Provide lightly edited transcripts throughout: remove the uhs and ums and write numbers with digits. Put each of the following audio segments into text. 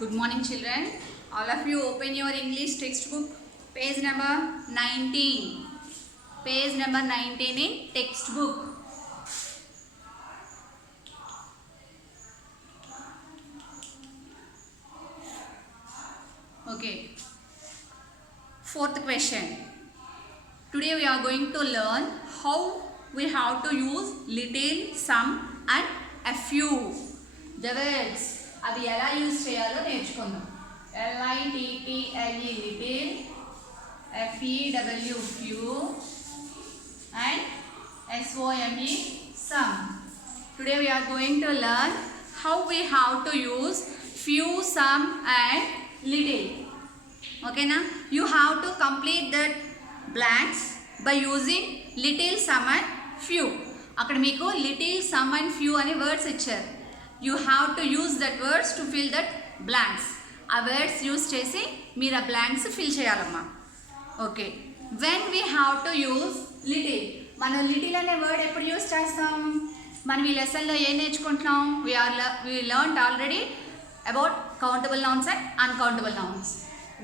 Good morning, children. All of you open your English textbook, page number 19. Page number 19 in textbook. Okay. Fourth question. Today we are going to learn how we have to use little, some and a few. The words అవి ఎలా యూజ్ చేయాలో నేర్చుకుందాం. LITTLE little, FEW few and SOME some. Today we are going to learn how we have to use few, some and little. Okay na? You have to complete the blanks by using little, some and few. అక్కడ మీకు little, some and few అనే వర్డ్స్ ఇచ్చారు. You have to use that words to fill that blanks. ఆ words use చేసి మీరు ఆ blanks fill చేయాలమ్మా. Okay, when we have to use little. మనం లిటిల్ అనే వర్డ్ ఎప్పుడు యూజ్ చేస్తాం? మనం ఈ లెసన్లో ఏం నేర్చుకుంటున్నాం? we learned already about countable nouns and uncountable nouns.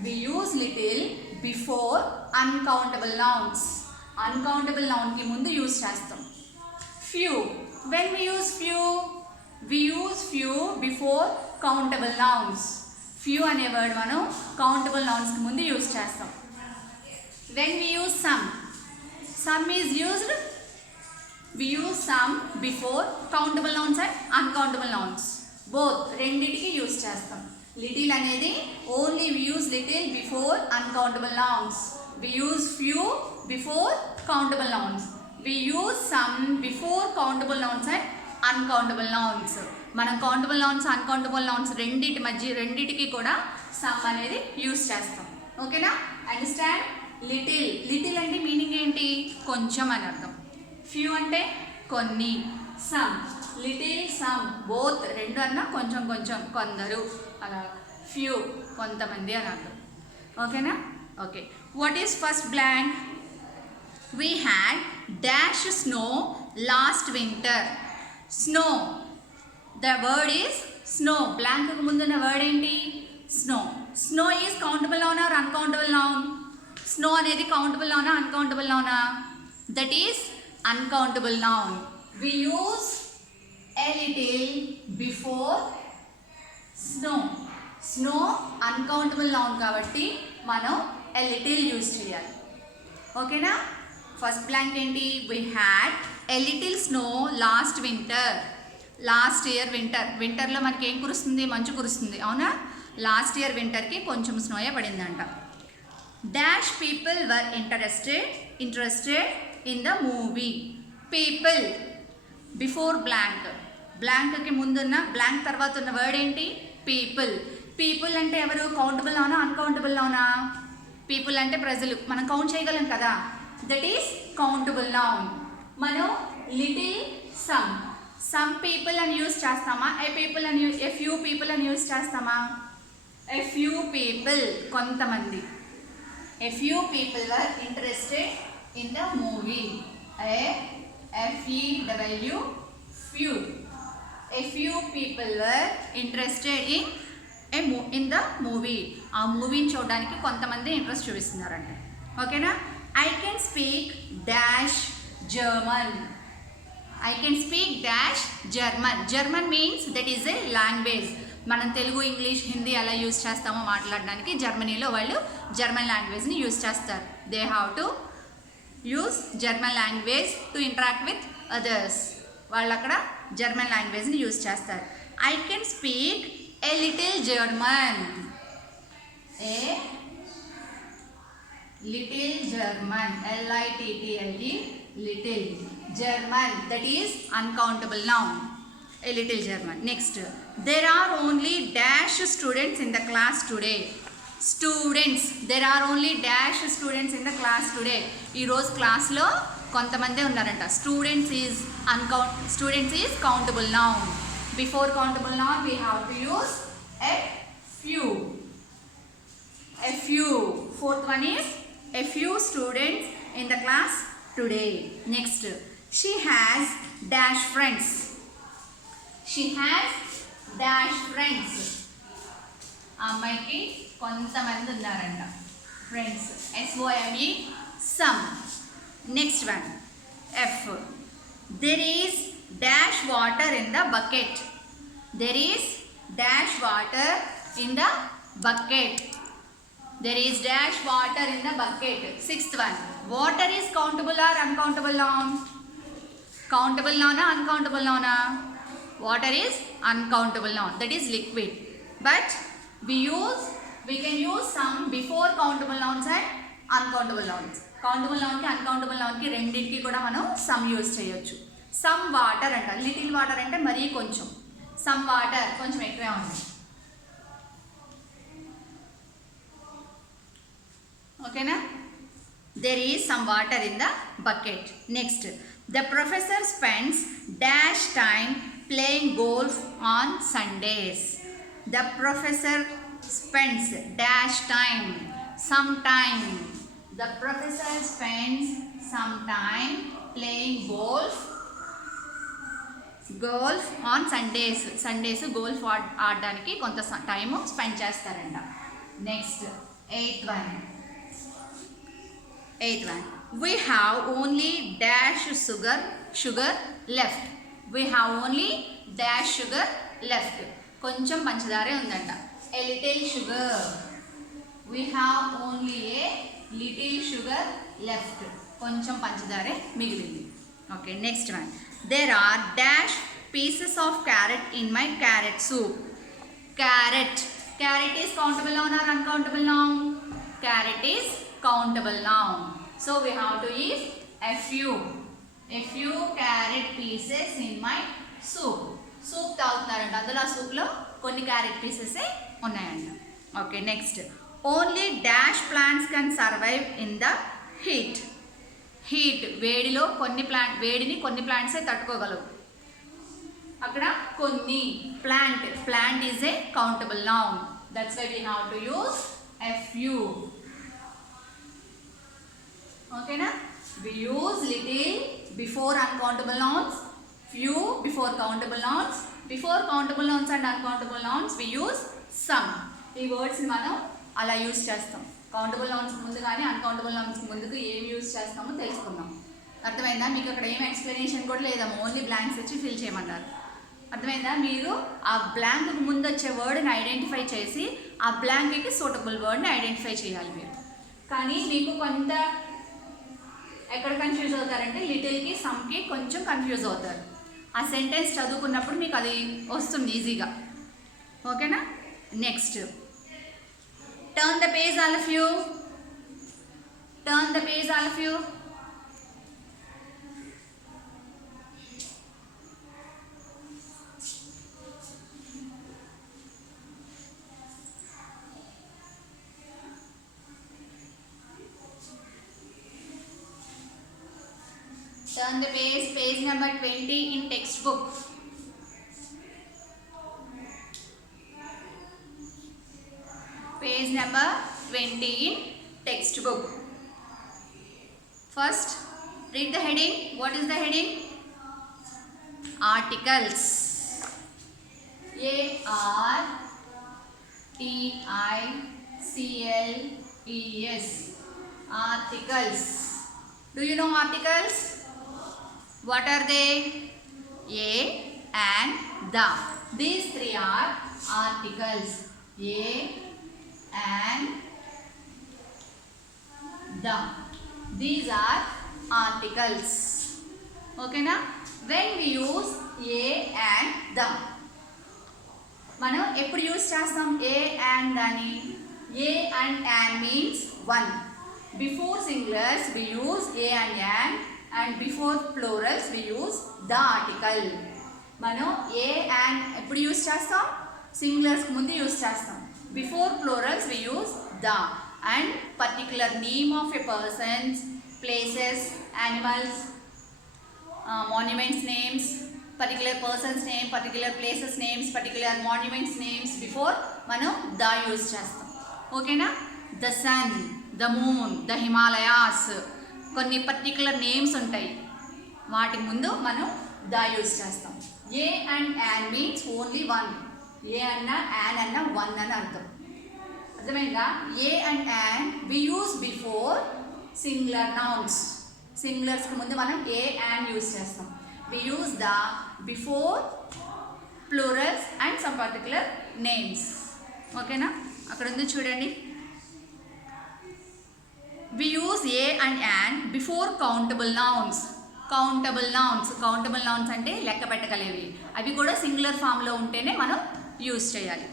We use little before uncountable nouns. Uncountable noun కి ముందు యూజ్ చేస్తాం. Few. When we use few, we use few before countable nouns. Few అనే వర్డ్ మనం countable nouns కి ముందు యూజ్ చేస్తాం. When we use some is used. We use some before countable nouns and uncountable nouns. Both రెండిటికి యూజ్ చేస్తాం. Little అనేది only we use little before uncountable nouns. We use few before countable nouns. We use some before countable nouns and uncountable nouns. మనం countable nouns, uncountable nouns రెండిటికి కూడా some అనేది యూజ్ చేస్తాం. ఓకేనా? Understand? Little అంటే మీనింగ్ ఏంటి? కొంచెం అని అర్థం. ఫ్యూ అంటే కొన్ని. సమ్, లిటిల్, సమ్ బోత్ రెండు అన్నా కొంచెం కొంచెం, కొందరు అలా. ఫ్యూ కొంతమంది అని అర్థం. ఓకేనా? Okay. What is first blank? We had dash snow last winter. Snow. The word is snow. Blank కు ముందున్న వర్డ్ ఏంటి? Snow. Snow is countable noun or uncountable noun? Snow అనేది countable noun or uncountable noun? That is uncountable noun. We use a little before snow. Snow uncountable noun కాబట్టి మనం a little use చేయాలి. ఓకేనా? First blank ఏంటి? We had a little snow last winter. Last year వింటర్లో మనకి ఏం కురుస్తుంది? మంచు కురుస్తుంది, అవునా? లాస్ట్ ఇయర్ వింటర్కి కొంచెం స్నోయే పడిందంట. Dash people were interested in the movie. People before blank. బ్లాంక్కి ముందున్న బ్లాంక్ తర్వాత ఉన్న వర్డ్ ఏంటి? పీపుల్. పీపుల్ అంటే ఎవరు? కౌంటబుల్ అవునా, అన్కౌంటబుల్ అవునా? పీపుల్ అంటే ప్రజలు, మనం కౌంట్ చేయగలం కదా. That is countable noun. మనం లిటిల్, సమ్ పీపుల్ అని యూజ్ చేస్తామా? ఏ ఫ్యూ పీపుల్ అని యూజ్ చేస్తామా? ఏ ఫ్యూ పీపుల్ కొంతమంది. A few people were interested in the movie. FEW few. A few people were interested in the movie. ఆ మూవీని చూడడానికి కొంతమంది ఇంట్రెస్ట్ చూపిస్తున్నారంట. ఓకేనా? I can speak dash German. I can speak dash German. German means that is a language. మనం తెలుగు, ఇంగ్లీష్, హిందీ అలా యూజ్ చేస్తామో మాట్లాడడానికి. జర్మనీలో వాళ్ళు జర్మన్ లాంగ్వేజ్ని యూజ్ చేస్తారు. They have to use German language to interact with others. వాళ్ళు అక్కడ జర్మన్ లాంగ్వేజ్ని యూజ్ చేస్తారు. I can speak a little German. Little German. LITTLE little German. That is uncountable noun. A little German. Next, there are only dash students in the class today. Students. There are only dash students in the class today. ఈ రోజు క్లాస్లో కొంతమంది ఉన్నారంట. Students is countable noun. Before countable noun we have to use a few. A few. Fourth one is a few students in the class today. Next, she has dash friends. She has dash friends. ఆ అమ్మాయికి కొంతమంది ఉన్నారంట friends. SOME some. Next one F. There is dash water in the bucket. There is dash water in the bucket. There is dash water in the bucket. Sixth one. Water is countable or uncountable noun? Countable noun or uncountable noun? Water is uncountable noun. That is liquid. But we can use some before countable nouns and uncountable nouns. Countable noun ki uncountable noun ki రెండింటికి కూడా మనం some use చేయొచ్చు. Some water అంట, little water అంటే మరీ కొంచెం. Some water కొంచెం ఎక్కువే ఉంది. ఓకేనా? There is some water in the bucket. Next, the professor spends dash time playing golf on Sundays. The professor spends dash time, some time. The professor spends some time playing golf on Sundays. Sundays golf ఆడడానికి కొంత time spend చేస్తారంట. Next eighth one. We have only dash sugar left. We have only dash sugar left. కొంచెం పంచదారే ఉందంట. A little sugar. We have only a little sugar left. కొంచెం పంచదారే మిగిలింది. Okay, next one. There are dash pieces of carrot in my carrot soup. Carrot is countable noun or uncountable noun? Carrot is countable noun. So we have to use a few carrot pieces in my soup. Soup తాగుతున్నారంట, అందులో ఆ సూప్లో కొన్ని carrot pieces ఉన్నాయంట. Okay, next. Only dash plants can survive in the heat. వేడిలో వేడిని కొన్ని ప్లాంట్సే తట్టుకోగలవు. అక్కడ కొన్ని plant is a countable noun. That's why we have to use a few. ఓకేనా? we use little before uncountable nouns, few before countable nouns, before countable nouns and uncountable nouns we use some. ఈ వర్డ్స్ మనం అలా యూజ్ చేస్తాం. Countable nouns ముందు కానీ uncountable nouns ముందుకు ఏం యూజ్ చేస్తామో తెలుసుకుందాం. అర్థమైందా? మీకు అక్కడ ఏం ఎక్స్ప్లెనేషన్ కూడా లేదమ్మా, ఓన్లీ బ్లాంక్స్ వచ్చి ఫిల్ చేయమన్నారు. అర్థమైందా? మీరు ఆ బ్లాంక్ ముందు వచ్చే వర్డ్ని ఐడెంటిఫై చేసి ఆ బ్లాంక్కి సూటబుల్ వర్డ్ని ఐడెంటిఫై చేయాలి మీరు. కానీ మీకు కొంత ఎక్కడ కన్ఫ్యూజ్ అవుతారంటే లిటిల్కి సమ్కి కొంచెం కన్ఫ్యూజ్ అవుతారు. ఆ సెంటెన్స్ చదువుకున్నప్పుడు మీకు అది వస్తుంది ఈజీగా. ఓకేనా? Next, turn the page all of you. Turn the page all of you. Turn the page number 20 in textbook. Page number 20 in textbook. First, read the heading. What is the heading? Articles. ARTICLES. Articles. Do you know articles? What are they? A and the. These three are articles. A and the. These are articles. Okay na? When we use a and the, మనం ఎప్పుడు use చేస్తాం ఏ అండ్ అని? ఏ and means one. Before singulars we use a and before plurals we use the article. మనం ఏ and ఎప్పుడు use చేస్తాం? సింగులర్స్ ముందు యూజ్ చేస్తాం. Before plurals we use the. And particular name of a persons, places, animals, monuments names, particular persons name, particular places names, particular monuments names before మనం the use చేస్తాం. ఓకేనా? The sun, the moon, the Himalayas, కొన్ని particular names ఉంటాయి, వాటి ముందు మనం the use చేస్తాం. A and means only one. A అన్న యాన్ అన్న వన్ అని అర్థం. అర్థమైందా? A and an we use before singular nouns. సింగులర్స్కి ముందు మనం ఏ అండ్ యూస్ చేస్తాం. We use the before plurals and some particular names. ఓకేనా? అక్కడ ఉంది చూడండి. We use a and an before countable nouns. Countable nouns అంటే లెక్క పెట్టగలిగేవి. అవి కూడా సింగులర్ ఫామ్లో ఉంటేనే మనం యూస్ చేయాలి.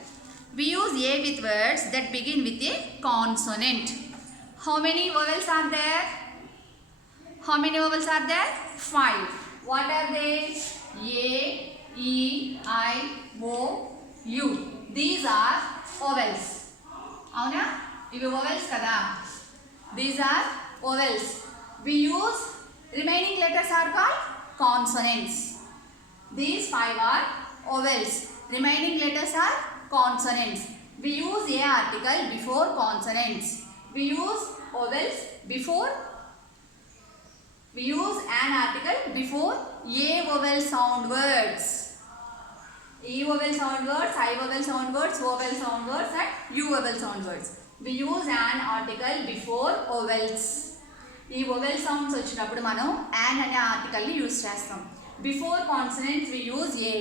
We use a with words that begin with a consonant. How many vowels are there? 5. What are they? A, E, I, O, U. These are vowels. అవునా? ఇవి vowels కదా. These are vowels. We use remaining letters are called consonants. These 5 are vowels. Remaining letters are consonants. We use a article before consonants. We use vowels before. We use an article before a vowel sound words. E vowel sound words, I vowel sound words, O vowel sound words and U vowel sound words. We use an article before vowels. ఈ vowel sounds వచ్చినప్పుడు మనం an అనే ఆర్టికల్ ని use చేస్తాం. Before consonants we use a.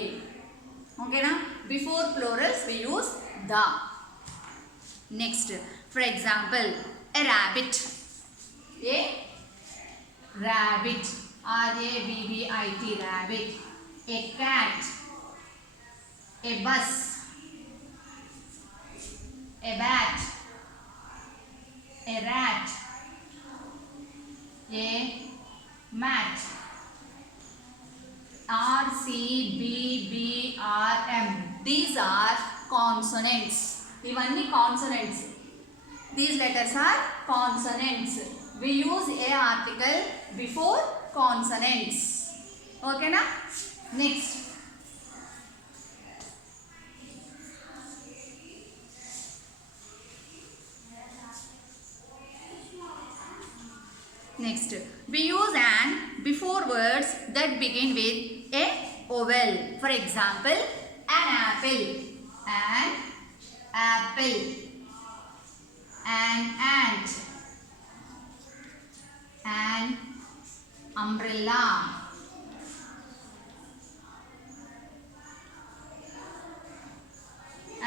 ఓకేనా? Before plurals we use the. Next for example a rabbit. A rabbit, rabbit, rabbit. A cat, a bus, a bat, a rat, a mat. RCBBRM. These are consonants. ఇవన్నీ consonants. These letters are consonants. We use a article before consonants. Okay na? Next. We use an before words that begin with a vowel. For example, an apple, an apple, an ant, an umbrella,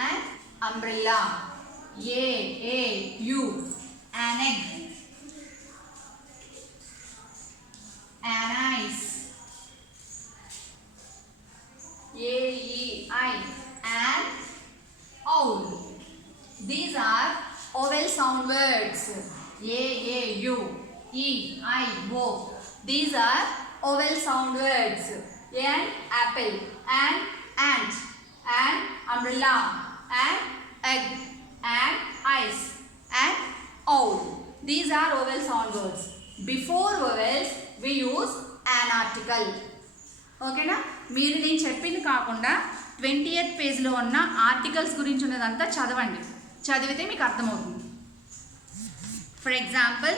an umbrella. U, an egg, an ice, AEI, an owl. These are vowel sound words. AAU, E-I-O. These are vowel sound words. An apple, an ant, an umbrella, an egg, an ice, an owl. These are vowel sound words. Before vowels we use an article. ఓకేనా? మీరు నేను చెప్పింది కాకుండా 20th పేజ్లో ఉన్న ఆర్టికల్స్ గురించి ఉన్నదంతా చదవండి. చదివితే మీకు అర్థమవుతుంది. For example,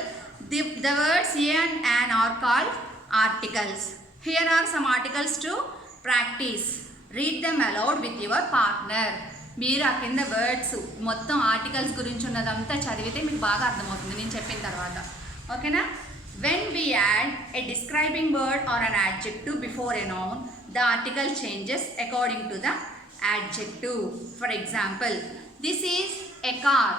the words a and an are called articles. Here are some articles to practice. Read them aloud with your partner. మీరు ఆ కింద వర్డ్స్ మొత్తం ఆర్టికల్స్ గురించి ఉన్నదంతా చదివితే మీకు బాగా అర్థమవుతుంది నేను చెప్పిన తర్వాత. ఓకేనా? When we add a describing word or an adjective before a noun, the article changes according to the adjective. For example, this is a car.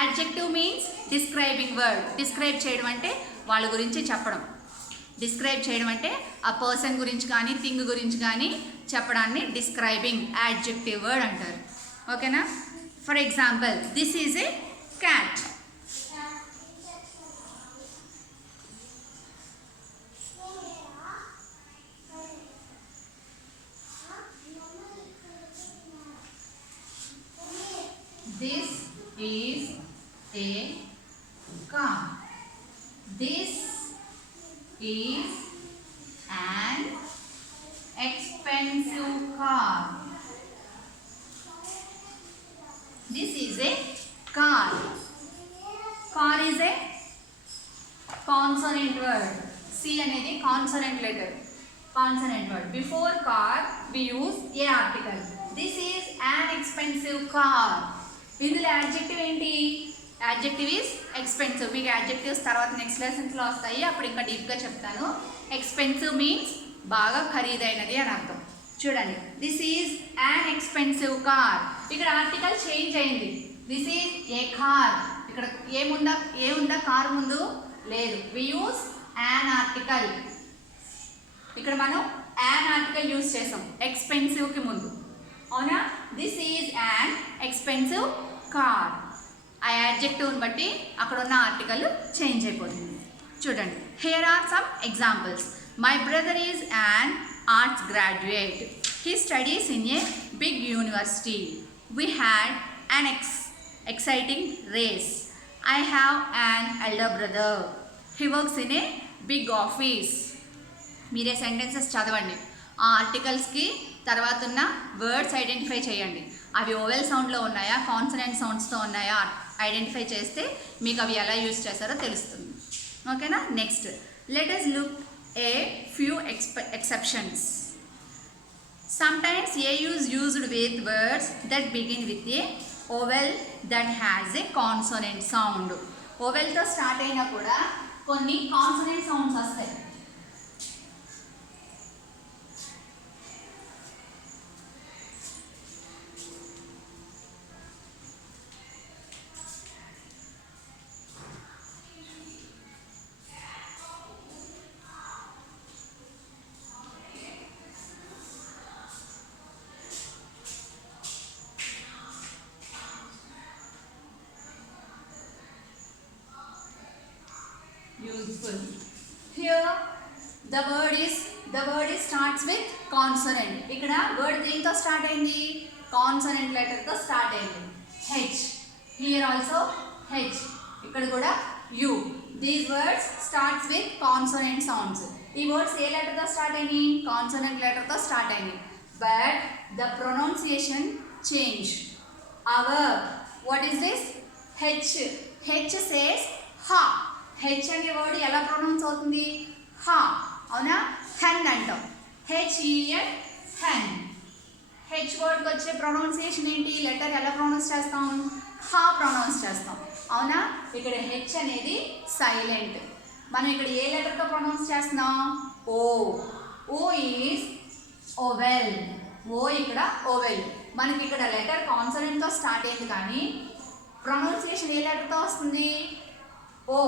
Adjective means describing word. Describe చేయడం అంటే వాళ్ళ గురించి చెప్పడం. Describe చేయడం అంటే ఆ పర్సన్ గురించి కానీ థింగ్ గురించి కానీ చెప్పడాన్ని describing adjective word అంటారు. ఓకేనా? For example, this is a cat. This is a car. This is an expensive car. This is a car. Car is a consonant word. C అనేది consonant letter. Consonant word. Before car we use a article. This is an expensive car. ఇందులో యాడ్జెక్టివ్ ఏంటి? Adjective is expensive. మీకు యాడ్జెక్టివ్స్ తర్వాత నెక్స్ట్ లెసన్స్లో వస్తాయి, అప్పుడు ఇంకా డీప్గా చెప్తాను. ఎక్స్పెన్సివ్ మీన్స్ బాగా ఖరీదైనది అని అర్థం. చూడండి, this is an expensive car. ఇక్కడ ఆర్టికల్ చేంజ్ అయింది. This is a car. ఇక్కడ ఏముందా కార్ ముందు? లేదు. We use an article. ఇక్కడ మనం యాన్ ఆర్టికల్ యూజ్ చేసాం ఎక్స్పెన్సివ్కి ముందు, అవునా? This is an expensive car. ఆ యాడ్జెక్టివ్ని బట్టి అక్కడ ఉన్న ఆర్టికల్ చేంజ్ అయిపోతుంది. చూడండి, here are some examples. My brother is an arts graduate. He studies in a big university. We had an exciting race. I have an elder brother. He works in a big office. మీరే సెంటెన్సెస్ చదవండి. ఆ ఆర్టికల్స్కి తర్వాత ఉన్న words identify చేయండి. అవి ఓవెల్ సౌండ్లో ఉన్నాయా, కాన్సనెంట్ సౌండ్స్తో ఉన్నాయా ఐడెంటిఫై చేస్తే మీకు అవి ఎలా యూజ్ చేస్తారో తెలుస్తుంది. ఓకేనా? Next, let us look a few exceptions. Sometimes a is used with words that begin with a vowel that has a consonant sound. ఓవెల్తో స్టార్ట్ అయినా కూడా కొన్ని కాన్సనెంట్ సౌండ్స్ వస్తాయి. Useful. Here the word is starts with consonant. ఇక్కడ word దేనితో స్టార్ట్ అయింది? Consonant letter తో స్టార్ట్ అయింది. H. Here also H. ఇక్కడ కూడా U. These words starts with consonant sounds. ఈ words ఏ లెటర్ తో స్టార్ట్ అయ్యి? కాన్సనెంట్ లెటర్ తో స్టార్ట్ అయింది. But the pronunciation change. Our what is this? H. H says ha. H అనే వర్డ్ ఎలా ప్రొనౌన్స్ అవుతుంది? హా. అవునా? హెన్ అంటాం. HEN hen. హెచ్ వర్డ్కి వచ్చే ప్రొనౌన్సియేషన్ ఏంటి? లెటర్ ఎలా ప్రొనౌన్స్ చేస్తాం? హా ప్రొనౌన్స్ చేస్తాం. అవునా? ఇక్కడ హెచ్ అనేది సైలెంట్. మనం ఇక్కడ ఏ లెటర్తో ప్రొనౌన్స్ చేస్తున్నాం? ఓ. ఓ ఈజ్ ఓవెల్. ఓ ఇక్కడ ఓవెల్. మనకి ఇక్కడ లెటర్ కాన్సనెంట్తో స్టార్ట్ అయింది, కానీ ప్రొనౌన్సియేషన్ ఏ లెటర్తో వస్తుంది? ఓ.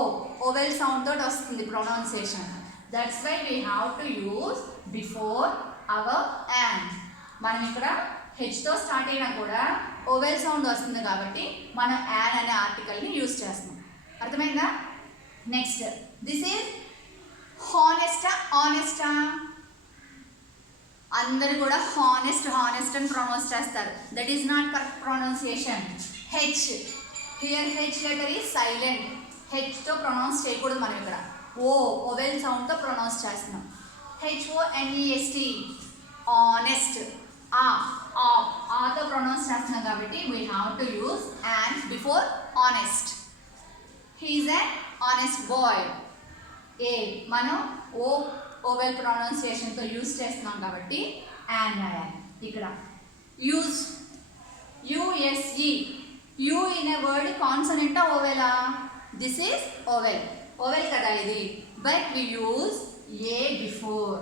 ఓవెల్ సౌండ్ తోటి వస్తుంది pronunciation. That's why we have to use before our an. మనం ఇక్కడ హెచ్తో స్టార్ట్ అయినా కూడా ఓవెల్ సౌండ్ వస్తుంది కాబట్టి మనం యాన్ అనే ఆర్టికల్ని యూజ్ చేస్తున్నాం. అర్థమైందా? నెక్స్ట్, దిస్ ఈజ్ హానెస్టా ఆనెస్టా? అందరు కూడా హానెస్ట్ అని ప్రొనౌన్స్ చేస్తారు. That is not correct pronunciation. H. Here H letter is silent. హెచ్తో ప్రొనౌన్స్ చేయకూడదు మనం ఇక్కడ. ఓ ఓవెల్ సౌండ్తో ప్రొనౌన్స్ చేస్తున్నాం. హెచ్ఓఎన్ఈఎస్టీ ఆనెస్ట్. ఆతో ప్రొనౌన్స్ చేస్తున్నాం కాబట్టి we have to use an before honest. He is an honest boy. A మనం ఓవెల్ ప్రొనౌన్సియేషన్తో యూజ్ చేస్తున్నాం కాబట్టి యాన్ రాయాలి. ఇక్కడ use U S E. U in a word కాన్సనెంటా ఓవెలా? This is vowel. ఓవెల్ కదా ఇది, but we use a before.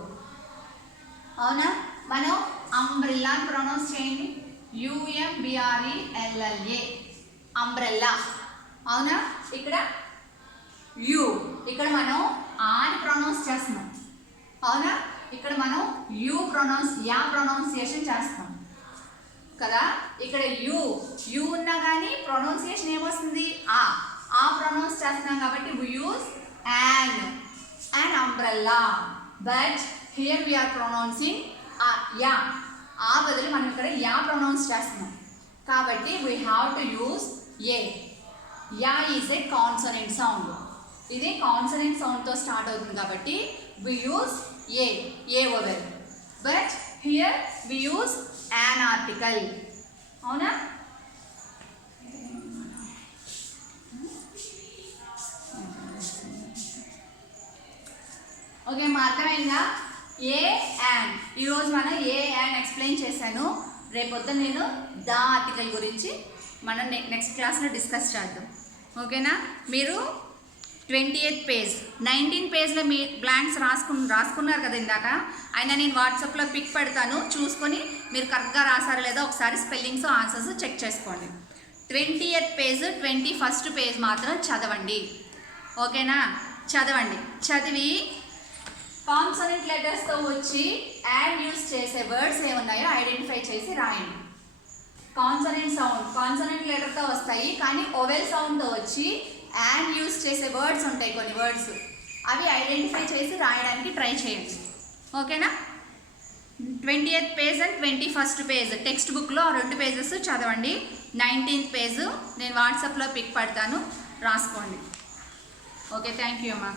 అవునా? మనం అంబ్రెల్లా ప్రొనౌన్స్ చేయండి. UMBRELLA umbrella. అవునా? ఇక్కడ యూ. ఇక్కడ మనం ఆని ప్రొనౌన్స్ చేస్తున్నాం. అవునా? ఇక్కడ మనం యా ప్రొనౌన్సియేషన్ చేస్తాం కదా. ఇక్కడ యూ ఉన్నా కానీ ప్రొనౌన్సియేషన్ ఏమొస్తుంది? ఆ ప్రొనౌన్స్ చేస్తున్నాం కాబట్టి we use an umbrella, but here we are pronouncing ya. ఆ బదులు మనం ఇక్కడ యా ప్రొనౌన్స్ చేస్తున్నాం కాబట్టి we have to use a. Yeah is a consonant sound. ఇది కాన్సనెంట్ సౌండ్తో స్టార్ట్ అవుతుంది కాబట్టి we use a vowel, but here we use an article. అవునా? ఓకే, మా అర్థమైందా? A an. ఈరోజు మనం ఏ యాన్ ఎక్స్ప్లెయిన్ చేశాను. రేపొద్దు నేను ద ఆర్టికల్ గురించి మనం నెక్స్ట్ క్లాస్లో డిస్కస్ చేద్దాం. ఓకేనా? మీరు 28th పేజ్ 19 పేజ్లో మీ బ్లాంక్స్ రాసుకున్నారు కదా ఇందాక. అయినా నేను వాట్సాప్లో పిక్ పెడతాను, చూసుకొని మీరు కరెక్ట్గా రాసారో లేదో ఒకసారి స్పెల్లింగ్స్ ఆన్సర్స్ చెక్ చేసుకోండి. 20th పేజ్ 21st పేజ్ మాత్రం చదవండి. ఓకేనా? చదవండి. చదివి కాన్సనెంట్ లెటర్స్తో వచ్చి యాడ్ యూస్ చేసే వర్డ్స్ ఏమున్నాయో ఐడెంటిఫై చేసి రాయండి. కాన్సనెంట్ లెటర్తో వస్తాయి, కానీ ఓవెల్ సౌండ్తో వచ్చి యాడ్ యూస్ చేసే వర్డ్స్ ఉంటాయి, కొన్ని వర్డ్స్ అవి ఐడెంటిఫై చేసి రాయడానికి ట్రై చేయండి. ఓకేనా? 20th page and 21st page text బుక్లో 2 పేజెస్ చదవండి. 19th పేజ్ నేను వాట్సాప్లో పిక్ పెడతాను, రాసుకోండి. ఓకే, థ్యాంక్ యూ అమ్మా.